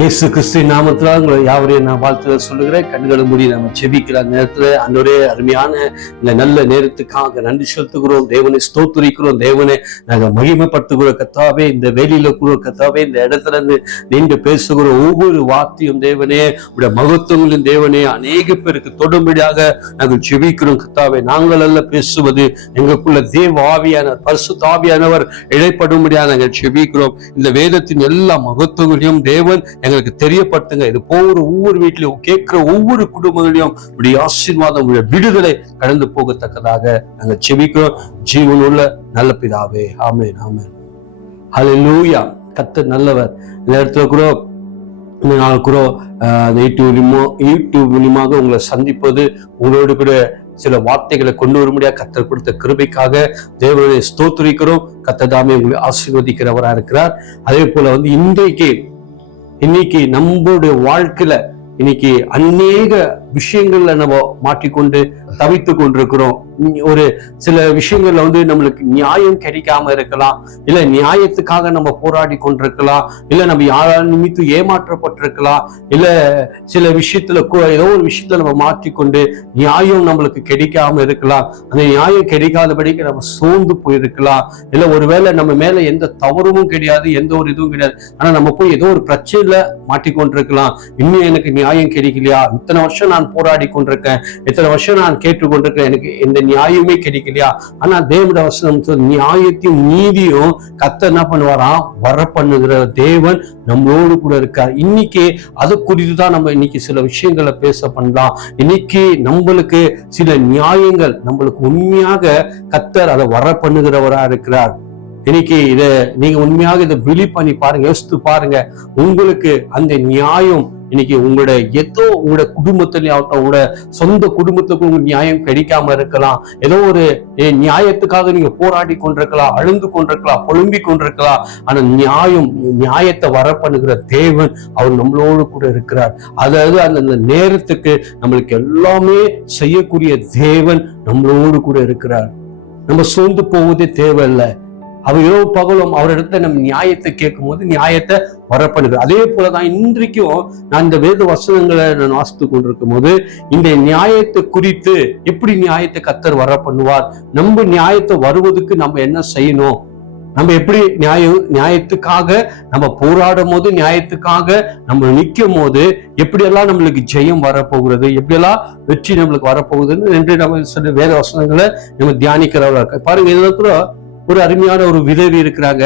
இயேசு கிறிஸ்துவின் நாமத்துல உங்களை யாவரையும் நான் வாழ்த்து சொல்லுகிறேன். கண்களை மூடி நம்ம செபிக்கிற நேரத்துல அன்றொரு அருமையான இந்த நல்ல நேரத்துக்காக நன்றி செலுத்துகிறோம். தேவனை ஸ்தோத்திரிக்கிறோம். தேவனை நாங்க மகிமைப்படுத்துகிற கத்தாவே, இந்த வேலையில கூட கத்தாவே, இந்த இடத்துல இருந்து நீங்க பேசுகிற ஒவ்வொரு வார்த்தையும் தேவனே, உடைய மகத்துவங்களின் தேவனே, அநேக பேருக்கு தொடும்படியாக நாங்கள் செபிக்கிறோம் கத்தாவே. நாங்கள் அல்ல பேசுவது, எங்களுக்குள்ள தேவ ஆவியானவர், பரிசுத்த ஆவியானவர் இடைப்படும்படியாக நாங்கள் செபிக்கிறோம். இந்த வேதத்தின் எல்லா மகத்துவங்களையும் தேவன் எங்களுக்கு தெரியப்படுத்துங்க. இது போகிற ஒவ்வொரு வீட்டிலையும், கேட்கிற ஒவ்வொரு குடும்பங்களையும் உடைய ஆசீர்வாதம், உடைய விடுதலை கடந்து போகத்தக்கதாக நாங்கள் செபிக்கிறோம். ஜீவனுள்ள நல்ல பிதாவே, ஆமென், ஆமென். ஹல்லேலூயா. கர்த்தர் நல்லவர். இந்த இடத்துல கூட இந்த நாள் கூட யூடியூப் மூலியமாக உங்களை சந்திப்பது, உங்களோடு கூட சில வார்த்தைகளை கொண்டு வரும்படியா கர்த்தர் கொடுத்த கிருபைக்காக தேவனை ஸ்தோத்திரிக்கிறோம். கர்த்தர் தாமே உங்களை ஆசீர்வதிக்கிறவரா இருக்கிறார். அதே போல இன்னைக்கு நம்மளுடைய வாழ்க்கையில இன்னைக்கு அநேக விஷயங்கள்ல நம்ம மாட்டிக்கொண்டு தவித்து கொண்டிருக்கிறோம். ஒரு சில விஷயங்கள்ல நம்மளுக்கு நியாயம் கிடைக்காம இருக்கலாம், இல்ல நியாயத்துக்காக நம்ம போராடி கொண்டிருக்கலாம், இல்ல நம்ம யாரால் நிமித்தம் ஏமாற்றப்பட்டிருக்கலாம், இல்ல சில விஷயத்துல ஏதோ ஒரு விஷயத்துல நம்ம மாற்றிக்கொண்டு நியாயம் நம்மளுக்கு கிடைக்காம இருக்கலாம். அந்த நியாயம் கிடைக்காதபடிக்கு நம்ம சோர்ந்து போயிருக்கலாம். இல்ல ஒருவேளை நம்ம மேல எந்த தவறும் கிடையாது, எந்த ஒரு இதுவும் கிடையாது, ஆனா நம்ம போய் ஏதோ ஒரு பிரச்சனையில மாட்டிக்கொண்டிருக்கலாம். இன்னும் எனக்கு நியாயம் கிடைக்கலையா, இத்தனை வருஷம் நான் போராடி கொண்டிருக்கேன், இத்தனை வருஷம் நான் கேட்டுக்கொண்டிருக்கேன், எனக்கு எந்த நியாயமே கிடைக்கலையா. ஆனா தேவனுடைய வசனம் நியாயத்தையும் நீதியும் கர்த்தர் என்ன பண்ணுவாராம், வர பண்ணுகிற தேவன் நம்மளோடு கூட இருக்கார். இன்னைக்கு அது குறித்துதான் நம்ம இன்னைக்கு சில விஷயங்களை பேச பண்ணலாம். இன்னைக்கு நம்மளுக்கு சில நியாயங்கள், நம்மளுக்கு உண்மையாக கர்த்தர் அதை வர பண்ணுகிறவரா இருக்கிறார். இன்னைக்கு நீங்க உண்மையாக இதை பிலி பண்ணி பாருங்க, யோசித்து பாருங்க. உங்களுக்கு அந்த நியாயம் இன்னைக்கு உங்களோட குடும்பத்திலேயே ஆகட்டும், உங்களோட சொந்த குடும்பத்துக்கு உங்க நியாயம் கிடைக்காம இருக்கலாம். ஏதோ ஒரு நியாயத்துக்காக நீங்க போராடி கொண்டிருக்கலாம், அழுந்து கொண்டிருக்கலாம், புலம்பிக் கொண்டிருக்கலாம். ஆனா நியாயத்தை வர பண்ணுகிற தேவன் அவர் நம்மளோடு கூட இருக்கிறார். அதாவது அந்த நேரத்துக்கு நம்மளுக்கு எல்லாமே செய்யக்கூடிய தேவன் நம்மளோடு கூட இருக்கிறார். நம்ம சோர்ந்து போவதே தேவையில்லை. அவர் இரவு பகலும் அவரிடத்துல நம்ம நியாயத்தை கேட்கும் போது நியாயத்தை வர பண்ணுகிறார். அதே போலதான் இன்றைக்கும் நான் இந்த வேத வசனங்களை நான் வாசித்து கொண்டிருக்கும் போது இந்த நியாயத்தை குறித்து, எப்படி நியாயத்தை கர்த்தர் வர பண்ணுவார், நம்ம நியாயத்தை வருவதற்கு நம்ம என்ன செய்யணும், நம்ம எப்படி நியாயத்துக்காக நம்ம போராடும் போது, நியாயத்துக்காக நம்ம நிற்கும் போது எப்படியெல்லாம் நம்மளுக்கு ஜெயம் வரப்போகிறது, எப்படியெல்லாம் வெற்றி நம்மளுக்கு வரப்போகுதுன்னு என்று நம்ம சில வேத வசனங்களை நம்ம தியானிக்கிறவர்களா இருக்க பாருங்க. இதுல கூட ஒரு அருமையான ஒரு விதவி இருக்கிறாங்க.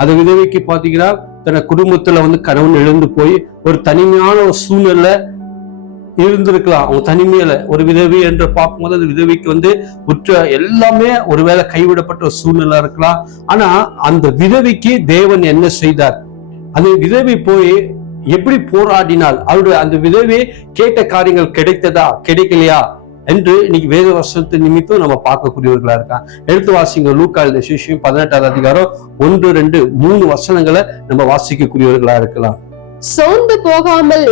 அந்த விதவிக்கு பாத்தீங்கன்னா தன் குடும்பத்துல கணவன் எழுந்து போய் ஒரு தனிமையான ஒரு சூழ்நிலை இருந்திருக்கலாம். அவங்க தனிமையில ஒரு விதவி என்று பார்க்கும்போது அந்த விதவிக்கு உற்ற எல்லாமே ஒருவேளை கைவிடப்பட்ட ஒரு சூழ்நிலை இருக்கலாம். ஆனா அந்த விதவிக்கு தேவன் என்ன செய்தார், அந்த விதவி போய் எப்படி போராடினால், அவருடைய அந்த விதவி கேட்ட காரியங்கள் கிடைத்ததா கிடைக்கலையா என்று இன்னைக்கு வேத வசனத்தை நிமித்தம் நம்ம பார்க்கக்கூடியவர்களா இருக்கான். எடுத்து வாசிங்க, லூக்கா எழுதின சுவிசேஷம் 18வது அதிகாரம் 1, 2, 3 வசனங்களை நம்ம வாசிக்கக்கூடியவர்களா இருக்கலாம். சோர்ந்து போகாமல்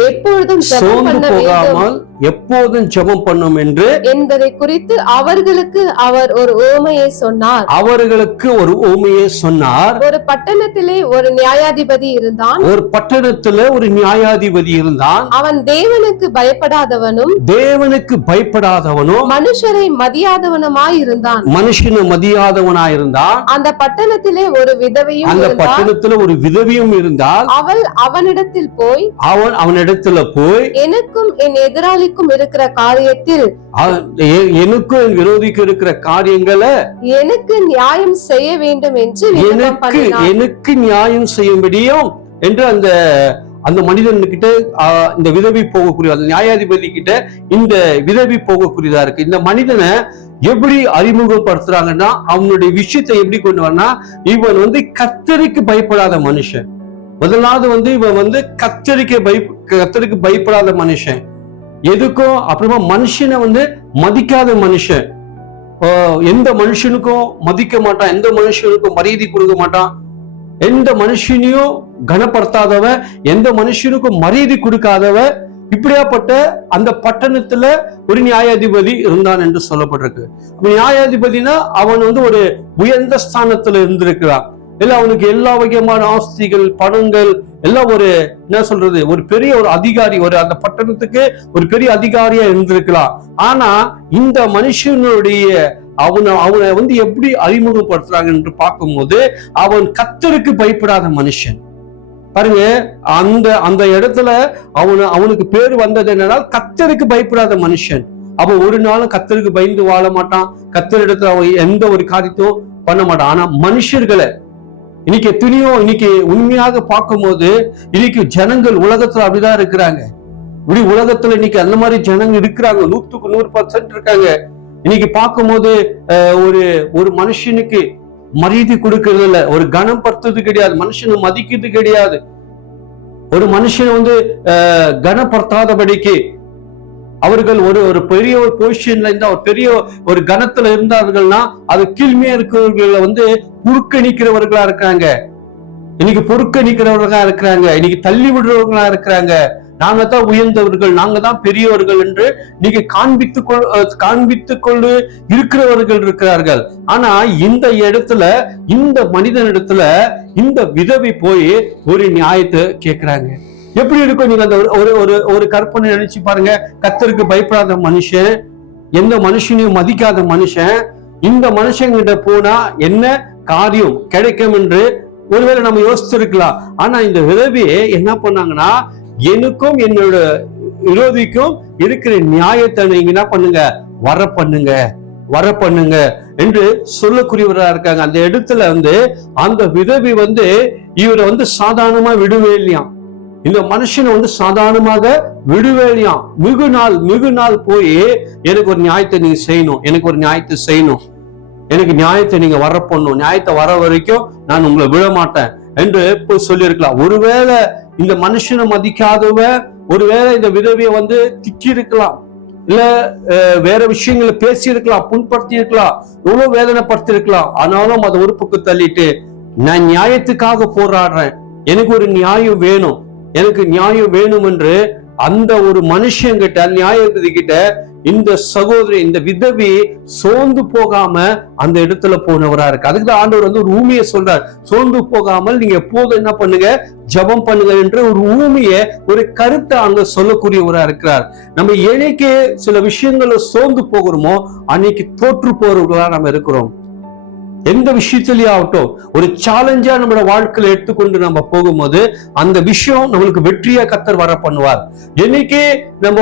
எப்போதும் ஜெபம் பண்ணும் என்று என்பதை குறித்து அவர்களுக்கு அவர் ஒரு உவமையை சொன்னார். ஒரு பட்டணத்திலே ஒரு நியாயாதிபதி இருந்தான். அவன் தேவனுக்கு பயப்படாதவனும் மனுஷரை மதியாதவனுமாய் இருந்தான். அந்த பட்டணத்திலே ஒரு விதவையும் இருந்தால் அவள் அவனிடத்தில் போய் எனக்கும் என் எதிராளிக்கும் இருக்கிற காரியத்தில், எனக்கும் என் விரோதிக்கும் இருக்கிற காரியங்களை எனக்கு நியாயம் செய்ய வேண்டும் என்று எனக்கு நியாயம் செய்யும்படியும் என்று அந்த மனிதன்கிட்ட இந்த விதவி போகக்கூடிய அந்த நியாயாதிபதி கிட்ட இந்த விதவி போகக்கூடியதா இருக்கு. இந்த மனிதனை எப்படி அறிமுகப்படுத்துறாங்கன்னா, அவனுடைய விஷயத்தை எப்படி கொண்டு வரனா, இவன் கர்த்தருக்கு பயப்படாத மனுஷன். முதலாவது இவன் கர்த்தருக்கு பயப்படாத மனுஷன். எதுக்கும் அப்புறமா மனுஷனை மதிக்காத மனுஷன். எந்த மனுஷனுக்கும் மதிக்க மாட்டான், எந்த மனுஷனுக்கும் மரியாதை கொடுக்க மாட்டான், எந்த மனுஷனையும் கனப்படுத்தாதவன், எந்த மனுஷனுக்கும் மரியாதை கொடுக்காதவ. இப்படியாப்பட்ட அந்த பட்டணத்துல ஒரு நியாயாதிபதி இருந்தான் என்று சொல்லப்பட்டிருக்கு. நியாயாதிபதினா அவன் ஒரு உயர்ந்த ஸ்தானத்துல இருந்திருக்கிறான். இல்ல அவனுக்கு எல்லா வகையான ஆஸ்திகள், பணங்கள் எல்லாம் ஒரு என்ன சொல்றது, ஒரு பெரிய ஒரு அதிகாரி, ஒரு அந்த பட்டணத்துக்கு ஒரு பெரிய அதிகாரியா இருந்திருக்கலாம். ஆனா இந்த மனுஷனுடைய அவனை வந்து எப்படி அறிமுகப்படுத்துறாங்க என்று பார்க்கும்போது, அவன் கர்த்தருக்கு பயப்படாத மனுஷன். பாருங்க, அந்த இடத்துல அவனுக்கு பேர் வந்தது என்னன்னா கர்த்தருக்கு பயப்படாத மனுஷன். அவன் ஒரு நாளும் கர்த்தருக்கு பயந்து வாழ மாட்டான். கர்த்தரிடத்துல அவன் எந்த ஒரு காரியத்தையும் பண்ண மாட்டான். ஆனா மனுஷர்களை இன்னைக்கு எத்தனையோ இன்னைக்கு உண்மையாக பார்க்கும்போது இன்னைக்கு ஜனங்கள் உலகத்துல அப்படிதான் இருக்கிறாங்க. இப்படி உலகத்துல இன்னைக்கு அந்த மாதிரி ஜனங்கள் இருக்கிறாங்க, 100% இருக்காங்க. இன்னைக்கு பார்க்கும்போது ஒரு மனுஷனுக்கு மரியாதை கொடுக்கறது இல்ல, ஒரு கனம் படுத்துறது கிடையாது, மனுஷனை மதிக்கிறது கிடையாது. ஒரு மனுஷனை வந்து கனப்படுத்தாதபடிக்கு அவர்கள் ஒரு பெரிய ஒரு பொசிஷன்ல இருந்தா, ஒரு பெரிய ஒரு கணத்துல இருந்தார்கள்னா அது கீழ்மையா இருக்கிறவர்களை வந்து புறக்கணிக்கிறவர்களா இருக்காங்க. இன்னைக்கு புறக்கணிக்கிறவர்களா இருக்கிறாங்க, இன்னைக்கு தள்ளி விடுறவர்களா இருக்கிறாங்க. நாங்க தான் உயர்ந்தவர்கள், நாங்க தான் பெரியவர்கள் என்று நீங்க காண்பித்துக் கொண்டு இருக்கிறவர்கள் இருக்கிறார்கள். ஆனா இந்த இடத்துல, இந்த மனிதனிடத்துல இந்த விதவை போய் ஒரு நியாயத்தை கேட்கிறாங்க. எப்படி இருக்கும்? நீங்க அந்த ஒரு கற்பனை நினைச்சு பாருங்க. கர்த்தருக்கு பயப்படாத மனுஷன், எந்த மனுஷனையும் மதிக்காத மனுஷன், இந்த மனுஷங்கிட்ட போனா என்ன காரியம் கிடைக்கும் என்று ஒருவேளை நம்ம யோசிச்சிருக்கலாம். ஆனா இந்த விதவையே என்ன பண்ணாங்கன்னா, எனக்கும் என்னோட விரோதிக்கும் இருக்கிற நியாயத்தை நீங்க என்ன பண்ணுங்க, வர பண்ணுங்க என்று சொல்லக்கூடியவராக இருக்காங்க. அந்த இடத்துல வந்து அந்த விதவி வந்து இவரை வந்து சாதாரணமா விடுவே இல்லையாம். இந்த மனுஷனை வந்து சாதாரணமாக விடுவே இல்லையாம். மிகு நாள் போய் எனக்கு ஒரு நியாயத்தை நீங்க செய்யணும், எனக்கு ஒரு நியாயத்தை செய்யணும், எனக்கு நியாயத்தை நீங்க வர பண்ணும், நியாயத்தை வர வரைக்கும் நான் உங்களை விட மாட்டேன் என்று போய் சொல்லியிருக்கலாம். ஒருவேளை இந்த மனுஷனை மதிக்காதவ ஒருவேளை இந்த விதவியை வந்து திக்கி இருக்கலாம், இல்ல வேற விஷயங்களை பேசி இருக்கலாம், புண்படுத்தி இருக்கலாம், எவ்வளவு வேதனைப்படுத்தி இருக்கலாம். ஆனாலும் அதை ஒரு பக்கம் தள்ளிட்டு, நான் நியாயத்துக்காக போராடுறேன், எனக்கு ஒரு நியாயம் வேணும், எனக்கு நியாயம் வேணும் என்று அந்த ஒரு மனுஷங்கிட்ட, நியாயபதி கிட்ட இந்த சகோதரி, இந்த விதவி சோர்ந்து போகாம அந்த இடத்துல போனவரா இருக்கு. அதுக்குதான் ஆண்டவர் வந்து ஒரு ஊமையை சொல்றார். சோர்ந்து போகாமல் நீங்க எப்போதும் என்ன பண்ணுங்க, ஜெபம் பண்ணுங்க என்று ஒரு ஊமைய, ஒரு கருத்தை அங்க சொல்லக்கூடியவரா இருக்கிறார். நம்ம என்னைக்கு சில விஷயங்களை சோர்ந்து போகிறோமோ அன்னைக்கு தோற்று போறவர்களா நம்ம இருக்கிறோம். எந்த விஷயத்திலேயே ஆகட்டும், ஒரு சேலஞ்சா நம்மளோட வாழ்க்கையில எடுத்துக்கொண்டு நம்ம போகும்போது அந்த விஷயம் நம்மளுக்கு வெற்றியா கர்த்தர் வர பண்ணுவார். என்னைக்கு நம்ம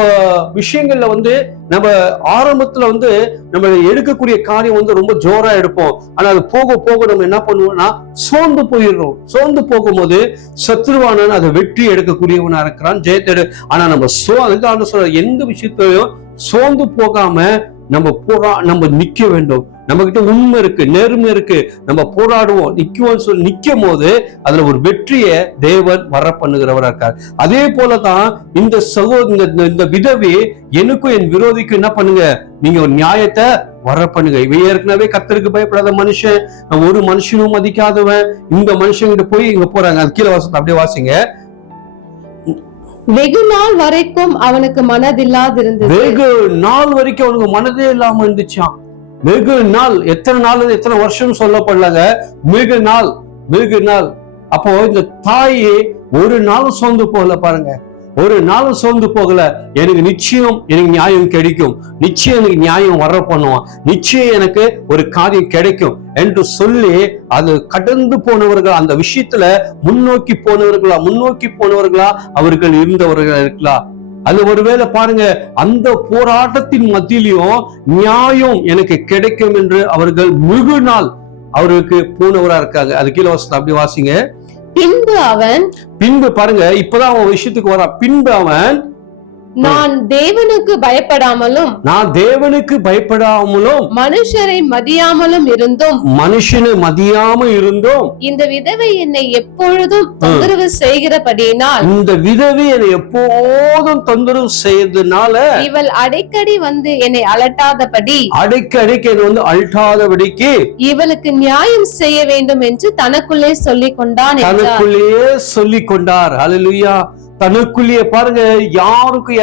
விஷயங்கள்ல வந்து நம்ம ஆரம்பத்துல வந்து நம்ம எடுக்கக்கூடிய காரியம் வந்து ரொம்ப ஜோரா எடுப்போம். ஆனா அது போக போக நம்ம என்ன பண்ணுவோம்னா சோர்ந்து போயிடுறோம். சோர்ந்து போகும்போது சத்ருவானன் அதை வெற்றி எடுக்கக்கூடியவனா இருக்கிறான், ஜெயத்தெடு. ஆனா நம்ம அதுதான் சொல்ற, எந்த விஷயத்தையும் சோர்ந்து போகாம நம்ம நிக்க வேண்டும். நம்ம கிட்ட உண்மை இருக்கு, நேர்மை இருக்கு, நம்ம போராடுவோம், நிக்குவோம் சொல்லி நிக்கும் போது அதுல ஒரு வெற்றியை தேவன் வர பண்ணுகிறவரா இருக்கார். அதே போலதான் இந்த இந்த விதவி எனக்கும் என் விரோதிக்கும் என்ன பண்ணுங்க, நீங்க ஒரு நியாயத்தை வர பண்ணுங்க. இவ ஏற்கனவே கர்த்தருக்கு பயப்படாத மனுஷன், ஒரு மனுஷனும் மதிக்காதவன், இந்த மனுஷங்கிட்ட போய் இங்க போறாங்க. அது கீழே வாசத்தை அப்படியே வாசிங்க. வெகு நாள் வரைக்கும் அவனுக்கு மனதில்லாதிருந்தது. வெகு நாள் வரைக்கும் அவனுக்கு மனதே இல்லாம இருந்துச்சான். வெகு நாள், எத்தனை நாள், எத்தனை வருஷம் சொல்லப்படலங்க, வெகு நாள். அப்போ இந்த தாயி ஒரு நாளும் சோர்ந்து போகல பாருங்க, ஒரு நாளும் சோர்ந்து போகல. எனக்கு நிச்சயம் எனக்கு நியாயம் கிடைக்கும், நிச்சயம் எனக்கு நியாயம் வர பண்ணுவான், நிச்சயம் எனக்கு ஒரு காரியம் கிடைக்கும் என்று சொல்லி அது கடந்து போனவர்கள், அந்த விஷயத்துல முன்னோக்கி போனவர்களா அவர்கள் இருந்தவர்கள் இருக்கலாம். அது ஒருவேளை பாருங்க, அந்த போராட்டத்தின் மத்தியிலையும் நியாயம் எனக்கு கிடைக்கும் என்று அவர்கள் மிகு நாள் அவருக்கு போனவரா இருக்காங்க. அது கீழே வாசத்தை அப்படி வாசிங்க. பின்பு பாருங்க, இப்பதான் அவன் விஷயத்துக்கு வரான். பின்பு அவன், நான் தேவனுக்கு பயப்படாமலும் மனுஷரை மதியாமலும் இருந்தும் இந்த விதவை என்னை எப்பொழுதும் தொந்தரவு செய்கிறதுனால இவள் அடிக்கடி வந்து என்னை அலட்டாதபடிக்கு இவளுக்கு நியாயம் செய்ய வேண்டும் என்று தனக்குள்ளே சொல்லிக் கொண்டார். அல்லேலூயா. தனக்குள்ளேயே பாருங்க, யாருக்கும்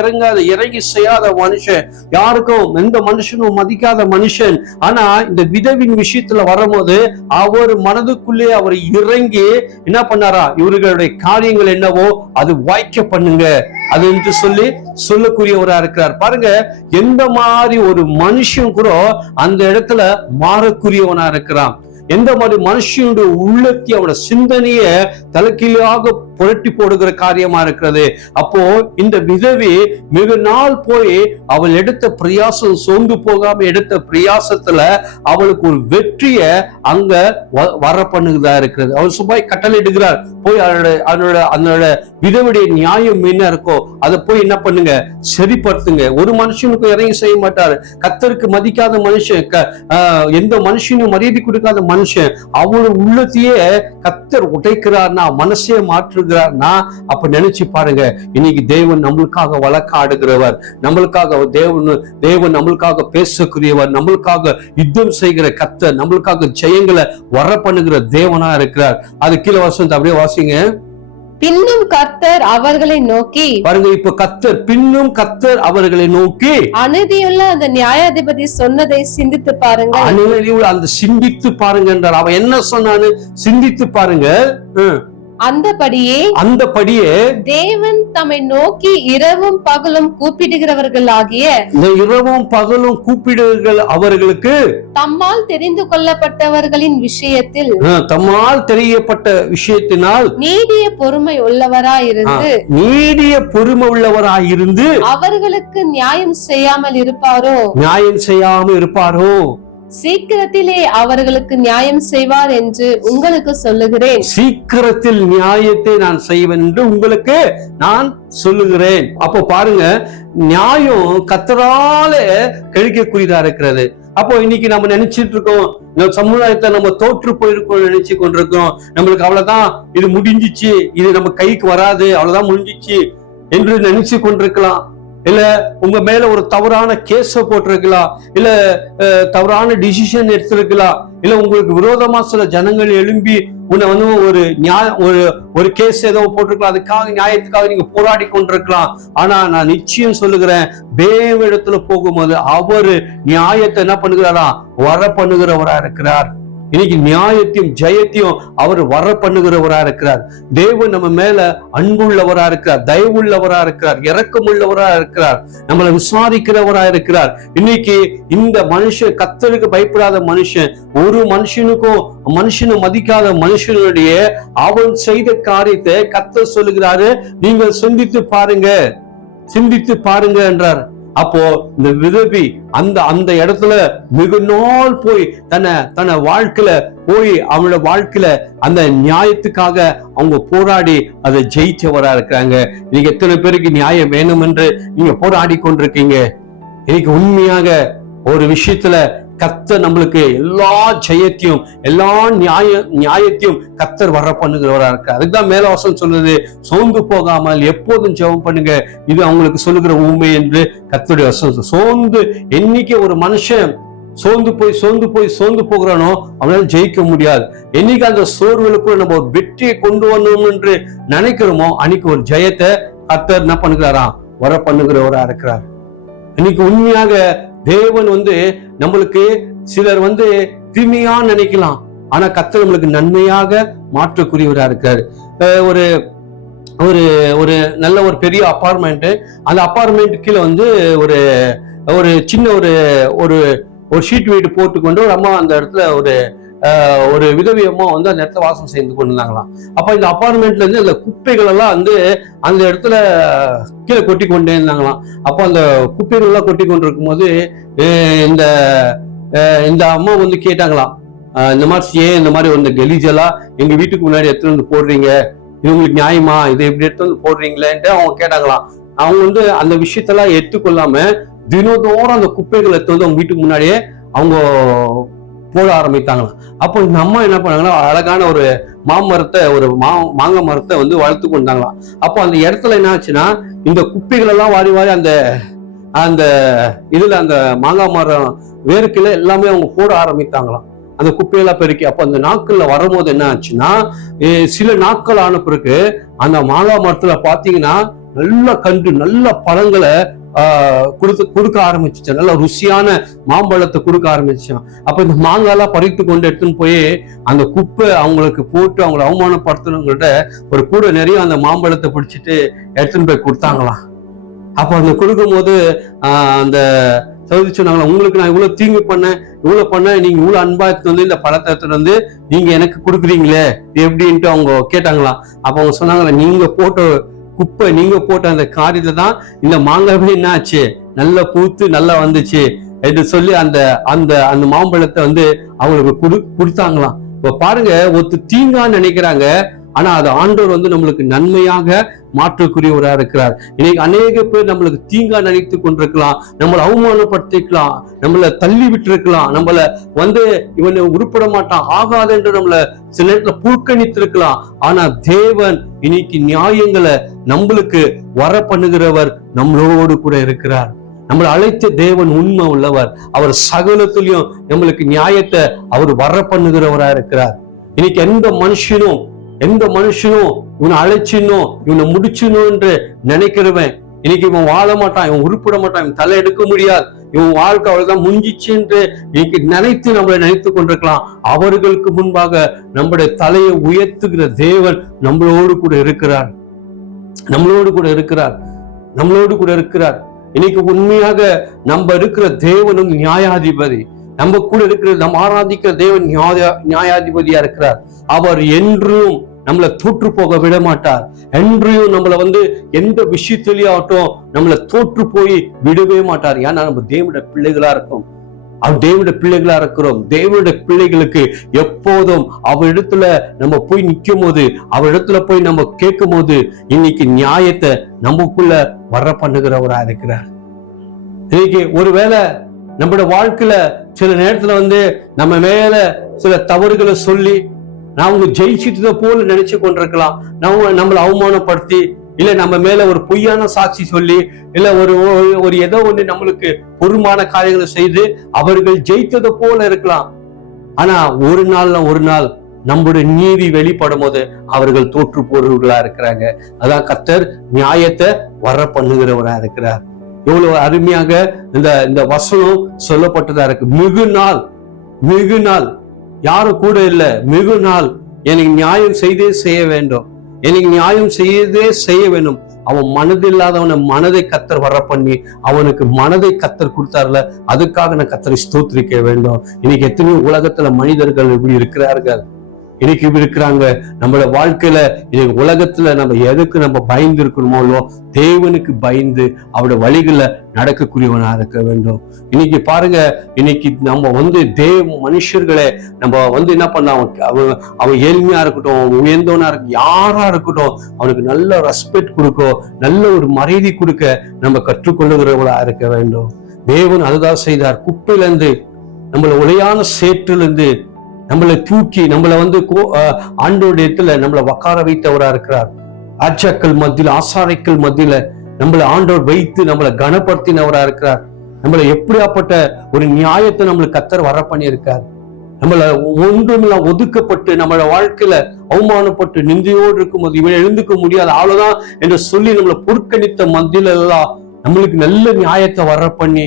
இறங்கி செய்யாத மனுஷன், யாருக்கும் எந்த மனுஷனும் மதிக்காத மனுஷன். ஆனா இந்த விதவின் விஷயத்துல வரும்போது அவர் மனதுக்குள்ளே அவர் இறங்கி என்ன பண்ணாரா, இவர்களுடைய காரியங்கள் என்னவோ அது வாய்க்க பண்ணுங்க அது என்று சொல்லக்கூடியவரா இருக்கிறார். பாருங்க, எந்த மாதிரி ஒரு மனுஷன் கூட அந்த இடத்துல மாறக்கூடியவனா இருக்கிறான். எந்த மாதிரி மனுஷனுடைய உள்ளத்தை அவனோட சிந்தனைய தலைகீழாக புரட்டி போடுகிற காரியமா இருக்கிறது. அப்போ இந்த விதவி மிக நாள் போய் அவள் எடுத்த பிரயாசம், சோர்ந்து போகாம எடுத்த பிரயாசத்துல அவளுக்கு ஒரு வெற்றிய அங்க வர பண்ணுதா இருக்கிறது. அவள் சுபாய் கட்டளையிடுகிறார், போய் அதனோட விதவுடைய நியாயம் என்ன இருக்கோ அதை போய் என்ன பண்ணுங்க, சரிப்படுத்துங்க. ஒரு மனுஷனுக்கு இறங்கி செய்ய மாட்டாரு. கர்த்தருக்கு மதிக்காத மனுஷன், எந்த மனுஷனும் மரியாதை கொடுக்காத மனுஷன், அவனோட உள்ளத்தையே கர்த்தர் உடைக்கிறார்னா, மனசே மாற்றுகிறார்னா, அப்ப நினைச்சு பாருங்க, இன்னைக்கு தேவன் நம்மளுக்காக வழக்காடுகிறவர், நம்மளுக்காக தேவன் நம்மளுக்காக பேசக்கூடியவர், நம்மளுக்காக யுத்தம் செய்கிற கர்த்தர், நம்மளுக்காக ஜெயங்களை வர பண்ணுகிற தேவனா இருக்கிறார். அது கீழே வசனம் அப்படியே வாசிங்க. பின்னும் கர்த்தர் அவர்களை நோக்கி, பாருங்க, இப்ப கர்த்தர் அவர்களை நோக்கி, அநீதியுள்ள அந்த நியாயாதிபதி சொன்னதை சிந்தித்து பாருங்க. அநீதியுள்ள அந்த சிந்தித்து பாருங்க என்றார். அவன் என்ன சொன்னான்னு சிந்தித்து பாருங்க. அந்தபடியே தேவன் தம்மை நோக்கி இரவும் பகலும் கூப்பிடுகிறவர்களாகிய, இந்த இரவும் பகலும் கூப்பிடுகள் அவர்களுக்கு தம்மால் தெரிந்து கொள்ளப்பட்டவர்களின் விஷயத்தில், தம்மால் தெரியப்பட்ட விஷயத்தினால் நீடிய பொறுமை உள்ளவராயிருந்து அவர்களுக்கு நியாயம் செய்யாமல் இருப்பாரோ, சீக்கிரத்திலே அவர்களுக்கு நியாயம் செய்வார் என்று உங்களுக்கு சொல்லுகிறேன். சீக்கிரத்தில் நியாயத்தை நான் செய்வேன் என்று உங்களுக்கு நான் சொல்லுகிறேன். அப்போ பாருங்க, நியாயம் கர்த்தரால கழிக்கக்கூடியதா இருக்கிறது. அப்போ இன்னைக்கு நம்ம நினைச்சிட்டு இருக்கோம், சமுதாயத்தை நம்ம தோற்று போயிருக்கோம் நினைச்சு கொண்டிருக்கோம். நம்மளுக்கு அவ்வளவுதான், இது முடிஞ்சிச்சு, இது நம்ம கைக்கு வராது, அவ்வளவுதான் முடிஞ்சிச்சு என்று நினைச்சு கொண்டிருக்கலாம். இல்ல உங்க மேல ஒரு தவறான கேஸ போட்டிருக்கலாம், இல்ல தவறான டிசிஷன் எடுத்திருக்கலாம், இல்ல உங்களுக்கு விரோதமா சில ஜனங்கள் எழும்பி உன்னை வந்து ஒரு கேஸ் ஏதோ போட்டிருக்கலாம், அதுக்காக நியாயத்துக்காக நீங்க போராடி கொண்டிருக்கலாம். ஆனா நான் நிச்சயம் சொல்லுகிறேன், தேவனிடத்துல போகும்போது அவரு நியாயத்தை என்ன பண்ணுகிறாரா, வர பண்ணுகிறவரா இருக்கிறார். இன்னைக்கு நியாயத்தையும் ஜெயத்தையும் அவர் வர பண்ணுகிறவரா இருக்கிறார். தேவன் நம்ம மேல அன்புள்ளவரா இருக்கிறார், தயவுள்ளவரா இருக்கிறார், இரக்கமுள்ளவரா இருக்கிறார், நம்மளை விசாரிக்கிறவரா இருக்கிறார். இன்னைக்கு இந்த மனுஷன், கர்த்தருக்கு பயப்படாத மனுஷன், ஒரு மனுஷனை மதிக்காத மனுஷனுடைய அவன் செய்த காரியத்தை கர்த்தர் சொல்லுகிறாரு, நீங்கள் சிந்தித்து பாருங்க என்றார். அப்போ இந்த விதவி அந்த இடத்துல மிக நாள் போய் தன்னை வாழ்க்கையில போய் அவனோட வாழ்க்கையில அந்த நியாயத்துக்காக அவங்க போராடி அதை ஜெயிச்சவரா இருக்கிறாங்க. இன்னைக்கு எத்தனை பேருக்கு நியாயம் வேணும் என்று நீங்க போராடி கொண்டிருக்கீங்க? இன்னைக்கு உண்மையாக ஒரு விஷயத்துல கர்த்தர் நம்மளுக்கு எல்லா ஜெயத்தையும் எல்லா நியாயத்தையும் கர்த்தர் வர பண்ணுகிறவரா இருக்கு. அதுக்குதான் மேல வசனம் சொல்லுது, சோர்ந்து போகாமல் எப்போதும் ஜெபம் பண்ணுங்க, இது அவங்களுக்கு சொல்லுகிற உண்மை என்று கர்த்தருடைய வசனம். சோர்ந்து என்னைக்கு ஒரு மனுஷன் சோர்ந்து போகிறானோ அவனால ஜெயிக்க முடியாது. என்னைக்கு அந்த சோர்வுகளுக்குள்ள நம்ம ஒரு வெற்றியை கொண்டு வரணும் என்று நினைக்கிறோமோ அன்னைக்கு ஒரு ஜெயத்தை கர்த்தர் என்ன பண்ணுகிறாரா, வர பண்ணுகிறவரா இருக்கிறார். இன்னைக்கு உண்மையாக தேவன் நம்மளுக்கு சிலர் தீமையா நினைக்கலாம், ஆனா கர்த்தர் நம்மளுக்கு நன்மையாக மாற்றக்கூடியவரா இருக்காரு. ஒரு ஒரு ஒரு நல்ல ஒரு பெரிய அபார்ட்மெண்ட், அந்த அபார்ட்மெண்ட் கீழே ஒரு சின்ன ஒரு ஷீட் வீடு போட்டுக்கொண்டு ஒரு அம்மா அந்த இடத்துல ஒரு விதவி அம்மா அந்த இடத்துல வாசம் செய்து கொண்டு இருந்தாங்களாம். அப்ப இந்த அபார்ட்மெண்ட்ல இருந்து அந்த குப்பைகள் எல்லாம் அந்த இடத்துல கீழே கொட்டி கொண்டே இருந்தாங்களாம். அப்போ அந்த குப்பைகள் எல்லாம் கொட்டி கொண்டு இருக்கும் போது இந்த அம்மா கேட்டாங்களாம், இந்த மாதிரி ஏன் இந்த மாதிரி கலீஜெல்லாம் எங்க வீட்டுக்கு முன்னாடி எடுத்துட்டு போடுறீங்க, இது உங்களுக்கு நியாயமா, இதை இப்படி எடுத்து போடுறீங்களேன்ட்டு அவங்க கேட்டாங்களாம். அவங்க அந்த விஷயத்தெல்லாம் எடுத்துக்கொள்ளாம தினத்தோறும் அந்த குப்பைகள் எடுத்து அவங்க வீட்டுக்கு முன்னாடியே அவங்க போட ஆரம்பித்தாங்களாம். அப்போ இந்த அம்மா என்ன பண்ணாங்கன்னா, அழகான ஒரு மாமரத்தை, ஒரு மாங்காய் மரத்தை வளர்த்து கொண்டாங்களாம். அப்போ அந்த இடத்துல என்ன ஆச்சுன்னா, இந்த குப்பைகள் எல்லாம் வாரி அந்த இதுல அந்த மாங்காய் மரம் வேருக்குல எல்லாமே அவங்க போட ஆரம்பித்தாங்களாம். அந்த குப்பையெல்லாம் பெருக்கி. அப்ப அந்த நாட்கள்ல வரும்போது என்ன ஆச்சுன்னா, சில நாட்கள் ஆன பிறகு அந்த மாங்கா மரத்துல பாத்தீங்கன்னா நல்ல கண்டு நல்ல பழங்களை கொடுக்க ஆரம்பிச்சுச்சு. நல்ல ருசியான மாம்பழத்தை கொடுக்க ஆரம்பிச்சான். அப்ப இந்த மாங்காலாம் பறித்து கொண்டு எடுத்துன்னு போய் அந்த குப்பை அவங்களுக்கு போட்டு அவங்களை அவமானப்படுத்துறவங்கள்ட்ட ஒரு கூட நிறைய அந்த மாம்பழத்தை பிடிச்சிட்டு எடுத்துன்னு போய் கொடுத்தாங்களாம். அப்ப அந்த கொடுக்கும் போது அந்த சகோதரி சொன்னாங்களா, உங்களுக்கு நான் இவ்வளவு தீங்கு பண்ணேன், இவ்வளவு பண்ண, நீங்க இவ்வளவு அன்பா எடுத்து வந்து இந்த பழத்தை எடுத்துட்டு வந்து நீங்க எனக்கு கொடுக்குறீங்களே எப்படின்ட்டு அவங்க கேட்டாங்களாம். அப்ப அவங்க சொன்னாங்களா, நீங்க போட்ட குப்பை, நீங்க போட்ட அந்த காரியத்தை தான் இந்த மாங்காவே என்ன ஆச்சு, நல்லா பூத்து நல்லா வந்துச்சு என்று சொல்லி அந்த அந்த அந்த மாம்பழத்தை வந்து அவங்களுக்கு கொடுத்தாங்களாம். இப்ப பாருங்க, ஒருத்தர் தீங்கான்னு நினைக்கிறாங்க, ஆனா அது ஆண்டவர் வந்து நம்மளுக்கு நன்மையாக மாற்றக்கூடியவரா இருக்கிறார். இன்னைக்கு அநேக பேர் நம்மளுக்கு தீங்கா நினைத்து கொண்டிருக்கலாம், நம்மளை அவமானப்படுத்திக்கலாம், நம்மளை தள்ளி விட்டு இருக்கலாம், நம்மளை வந்து இவன் உருப்பட மாட்டான் ஆகாது என்று நம்மளை சில நேரத்துல புறக்கணித்து இருக்கலாம். ஆனா தேவன் இன்னைக்கு நியாயங்களை நம்மளுக்கு வர பண்ணுகிறவர் நம்மளோடு கூட இருக்கிறார். நம்மளை அழைத்த தேவன் உண்மை உள்ளவர். அவர் சகலத்திலையும் நம்மளுக்கு நியாயத்தை அவர் வர பண்ணுகிறவரா இருக்கிறார். இன்னைக்கு எந்த மனுஷனும் இவனை அழைச்சிடணும், இவனை முடிச்சிடணும் என்று நினைக்கிறவன் இன்னைக்கு இவன் வாழ மாட்டான், இவன் உருப்பிட மாட்டான், இவன் தலை எடுக்க முடியாது, இவன் வாழ்க்கை அவ்வளவுதான் முடிஞ்சிச்சு என்று இன்னைக்கு நம்மளை நினைத்து கொண்டிருக்கலாம். அவர்களுக்கு முன்பாக நம்முடைய தலையை உயர்த்துகிற தேவன் நம்மளோடு கூட இருக்கிறார். இன்னைக்கு உண்மையாக நம்ம இருக்கிற தேவனும் நியாயாதிபதி. நம்ம கூட இருக்கிற, நம்ம ஆராதிக்கிற தேவன் நியாயாதிபதியா இருக்கிறார். அவர் என்றும் நம்மளை தோற்று போக விட மாட்டார். என்றையும் நம்மளை வந்து எந்த விஷயத்திலேயாகட்டும் நம்மளை தோற்று போய் விடவே மாட்டார். ஏன்னா நம்ம தேவனுடைய பிள்ளைகளா இருக்கோம். தேவனுடைய பிள்ளைகளுக்கு எப்போதும் அவரிடத்துல நம்ம போய் நிற்கும் போது, அவரிடத்துல போய் நம்ம கேட்கும் போது இன்னைக்கு நியாயத்தை நமக்குள்ள வர பண்ணுகிறவரா இருக்கிறார். இன்னைக்கு ஒருவேளை நம்மளோட வாழ்க்கையில சில நேரத்துல வந்து நம்ம மேல சில தவறுகளை சொல்லி நாம ஜெயிச்சிட்டத போல நினைச்சு கொண்டிருக்கலாம். நம்மளை அவமானப்படுத்தி, இல்ல நம்ம மேல ஒரு பொய்யான சாட்சி சொல்லி, இல்ல ஒரு ஏதோ ஒண்ணு நம்மளுக்கு பொறுமான காரியங்களை செய்து அவர்கள் ஜெயித்தது போல இருக்கலாம். ஆனா ஒரு நாள் நம்முடைய நீதி வெளிப்படும் போது அவர்கள் தோற்று போறவர்களா இருக்கிறாங்க. அதான் கர்த்தர் நியாயத்தை வர பண்ணுகிறவரா இருக்கிறார். எவ்வளவு அருமையாக இந்த வசனம் சொல்லப்பட்டதா இருக்கு. மிகு நாள் யாரும் கூட இல்லை, மிகு நாள் எனக்கு நியாயம் செய்ய வேண்டும். அவன் மனதில்லாதவனை மனதை கர்த்தர் வர பண்ணி அவனுக்கு மனதை கர்த்தர் கொடுத்தார்ல, அதுக்காக நான் கர்த்தரை ஸ்தோத்திரிக்க வேண்டும். இன்னைக்கு எத்தனையோ உலகத்துல மனிதர்கள் இப்படி இருக்கிறார்கள், இன்னைக்கு இப்படி இருக்கிறாங்க. நம்மளோட வாழ்க்கையில இன்னைக்கு உலகத்துல நம்ம எதுக்கு நம்ம பயந்து இருக்கணுமோ, தேவனுக்கு பயந்து அவருடைய வழிகளை நடக்கக்கூடியவனா இருக்க வேண்டும். இன்னைக்கு பாருங்க, இன்னைக்கு நம்ம வந்து மனுஷர்களை நம்ம வந்து என்ன பண்ண, அவன் ஏழ்மையா இருக்கட்டும், அவன் உயர்ந்தவனா இருக்கட்டும், யாரா இருக்கட்டும், அவனுக்கு நல்ல ரெஸ்பெக்ட் கொடுக்க, நல்ல ஒரு மரியாதை கொடுக்க நம்ம கற்றுக்கொள்ளுகிறவங்களா இருக்க வேண்டும். தேவன் அதுதான் செய்தார். குப்பையில இருந்து, நம்மள உளையான சேற்றிலிருந்து இருந்து நம்மளை தூக்கி நம்மளை வந்து ஆண்டோடைய இடத்துல நம்மளை உட்கார வைத்தவரா இருக்கிறார். ராஜாக்கள் மத்தியில, ஆசாரிகள் மத்தியில நம்மளை ஆண்டவர் வைத்து நம்மளை கனப்படுத்தினவரா இருக்கிறார். நம்மளை எப்படியாப்பட்ட ஒரு நியாயத்தை நம்மளுக்கு கர்த்தர் வர பண்ணியிருக்கார். நம்மளை ஒன்றுமில்ல ஒதுக்கப்பட்டு நம்மளோட வாழ்க்கையில அவமானப்பட்டு நிந்தையோடு இருக்கும்போது இவன் எழுந்துக்க முடியாது அவ்வளவுதான் என்று சொல்லி நம்மளை புறக்கணித்த மத்தியில எல்லாம் நம்மளுக்கு நல்ல நியாயத்தை வர பண்ணி,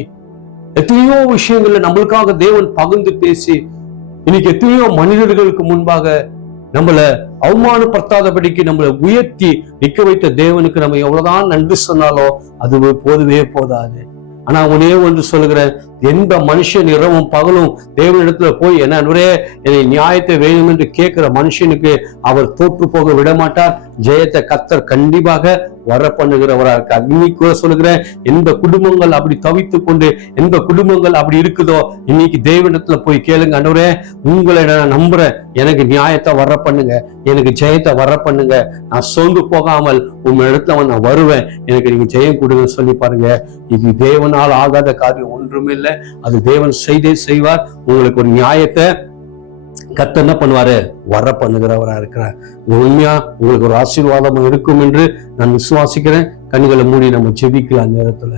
எத்தனையோ விஷயங்கள்ல நம்மளுக்காக தேவன் பகிர்ந்து பேசி, இன்னைக்கு எத்தனையோ மனிதர்களுக்கு முன்பாக நம்மளை அவமானப்படுத்தாதபடிக்கு நம்மளை உயர்த்தி நிக்க வைத்த தேவனுக்கு நம்ம எவ்வளவுதான் நன்றி சொன்னாலும் அது போதவே போதாது. ஆனா ஒன்னே ஒன்று சொல்லுகிறேன், எந்த மனுஷன் இரவும் பகலும் தேவனிடத்துல போய் என்னை நியாயத்தை வேணும் என்று கேட்கிற மனுஷனுக்கு அவர் தோற்று போக விட மாட்டார். ஜெயத்தை கர்த்தர் கண்டிப்பாக வர பண்ணுகிறவரா இருக்கார். இன்னைக்கு கூட சொல்லுகிறேன், எந்த குடும்பங்கள் அப்படி தவித்து கொண்டு எந்த குடும்பங்கள் அப்படி இருக்குதோ, இன்னைக்கு தேவனிடத்துல போய் கேளுங்க, ஆண்டவரே உங்களை நான் நம்புறேன், எனக்கு நியாயத்தை வர பண்ணுங்க, எனக்கு ஜெயத்தை வர பண்ணுங்க, நான் சோர்ந்து போகாமல் உங்க இடத்துல நான் வருவேன், எனக்கு நீங்க ஜெயம் கொடுங்கன்னு சொல்லி பாருங்க. இது தேவனால் ஆகாத காரியம் ஒன்றுமே இல்லை. அது தேவன் செய்வார். உங்களுக்கு ஒரு நியாயத்தை கர்த்தர் என்ன பண்ணுவாரு, வர பண்ணுகிறவரா இருக்கிறார். உண்மையா உங்களுக்கு ஒரு ஆசீர்வாதம் இருக்கும் என்று நான் விசுவாசிக்கிறேன். கண்களை மூடி நம்ம ஜெபிக்கலாம் நேரத்துல.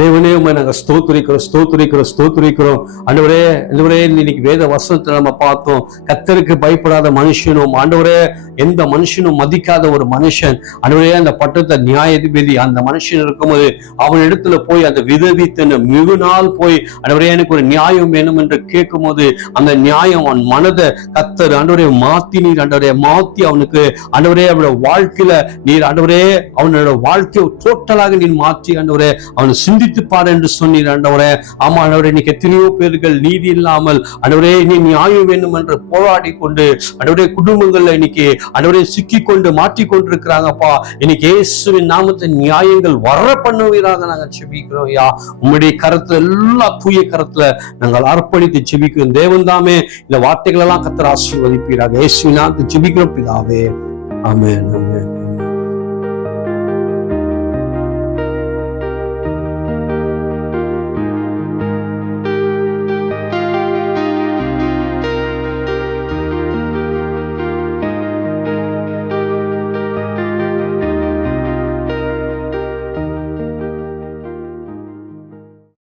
தேவனே உண்மை நாங்க ஸ்தோத்திரிக்கிறோம். ஆண்டவரே இன்னைக்கு வேத வசனத்துல நம்ம பார்த்தோம், கர்த்தருக்கு பயப்படாத மனுஷனும், ஆண்டவரே எந்த மனுஷனும் மதிக்காத ஒரு மனுஷன், ஆண்டவரே அந்த பட்டத்தை நியாயாதிபதி அந்த மனுஷன் இருக்கும்போது அவன் இடத்துல போய் அந்த விதவித்தன மிகு நாள் போய் ஆண்டவரே எனக்கு ஒரு நியாயம் வேணும் என்று கேட்கும் போது அந்த நியாயம் அவன் மனதை கர்த்தர் ஆண்டவரே மாத்தி நீர் ஆண்டவரே மாத்தி அவனுக்கு ஆண்டவரே அவனோட வாழ்க்கையில நீர் ஆண்டவரே அவனோட வாழ்க்கையை டோட்டலாக நீர் மாற்றி ஆண்டவரே அவனை சிந்தித்து பாரு என்று சொன்னீர் ஆண்டவரே. ஆமா ஆண்டவரே, இன்னைக்கு எத்தனையோ பேர்கள் நீதி இல்லாமல் ஆண்டவரே நீ நியாயம் வேண்டும் என்று போராடி கொண்டு ஆண்டவரே குடும்பங்கள்ல இன்னைக்கு ஆண்டவரே சிக்கி கொண்டு மாற்றி கொண்டிருக்கிறாங்கப்பா. இன்னைக்கு இயேசுவின் நாமத்தை நியாயங்கள் வர பண்ணுவீராக நாங்கள் செபிக்கிறோம் யா. உம்முடைய கருத்துல எல்லா தூய கருத்துல நாங்கள் அர்ப்பணித்து செபிக்கிறோம். தேவன் தாமே இந்த வார்த்தைகள் எல்லாம் கர்த்தர் ஆசீர்வதிப்பீராக. இயேசுவின் நாமத்தை செபிக்கிறோம் பிதாவே. ஆமென் ஆமென்.